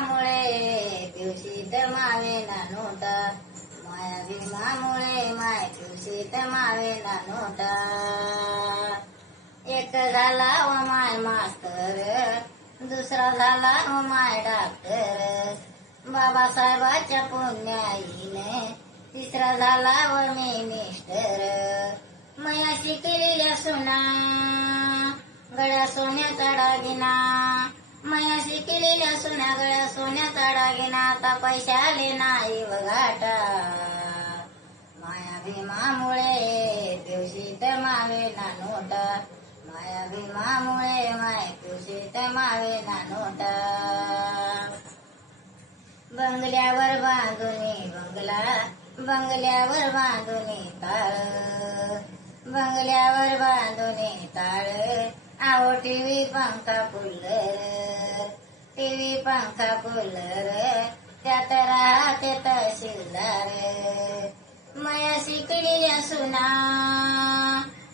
भीमामुळे दिवशीत मावेना नोटा, माया भीमामुळे माय दिवशीत मावेना नोटा. एक झाला व माय मास्तर, दुसरा झाला व माय डॉक्टर, बाबासाहेबाच्या पुण्याईने तिसरा झाला व मिनिस्टर. मया शिकलेल्या सुना गळ्या सोन्याचा दागिना, मया शिकलेल्या सुना गळ्या सोन्याचा दागिना, आता पैशाले नाही व घाटा. माया भीमामुळे दिवशीत मावेना नोटा, माया भीमामुळे माय दिवशीत मावेना नोटा. बंगल्यावर बांधुनी बंगला, बंगल्यावर बांधुनी ताळ, बंगल्यावर बांधुनी ताळ, आहो टीव्ही पंखा कूलर, टीव्ही पंखा कूलर, त्यात राहते तहसीलदार. मया शिकलेल्या सुना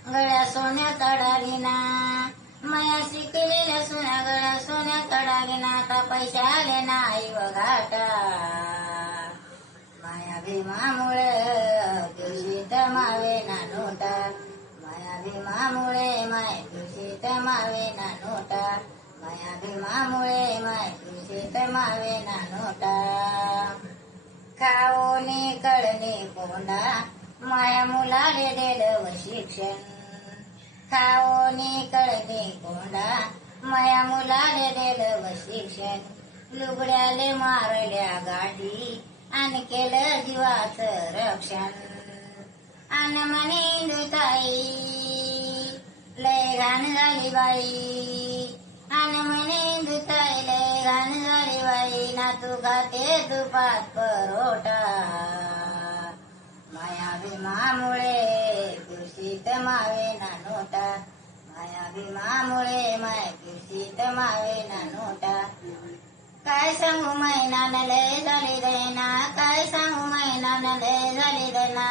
गळ्या सोन्याचा दागिना, मया शिकलेल्या सुना गळ्या सोन्याचा दागिना, आता पैशाले नाही व घाटा. माया भीमामुळे दिवशीत मावेना नोटा, माया भीमामुळे माय दिवशीत मावेना नोटा, माया भीमामुळे माय दिवशीत मावेना नोटा. खाओनी कळणी कोंडा, माया मुलाले दिलं शिक्षण, खाओनी कळणी कोंडा, माया मुलाले दिलं शिक्षण. लुगड्याले मारल्या गाठी आणि केलं जीवाचं रक्षण. आन म्हणे इंदुताई लय घाण झाली बाई, आन म्हणे इंदुताई लय घाण झाली बाई, नातू खाते तुपात परोटा. माया भीमामुळे दिवशीत मावेना नोटा, माया भीमामुळे माय दिवशीत मावेना नोटा. काय सांगू मैनान लय झाली दैना, काय सांगू मैनान लय झाली दैना.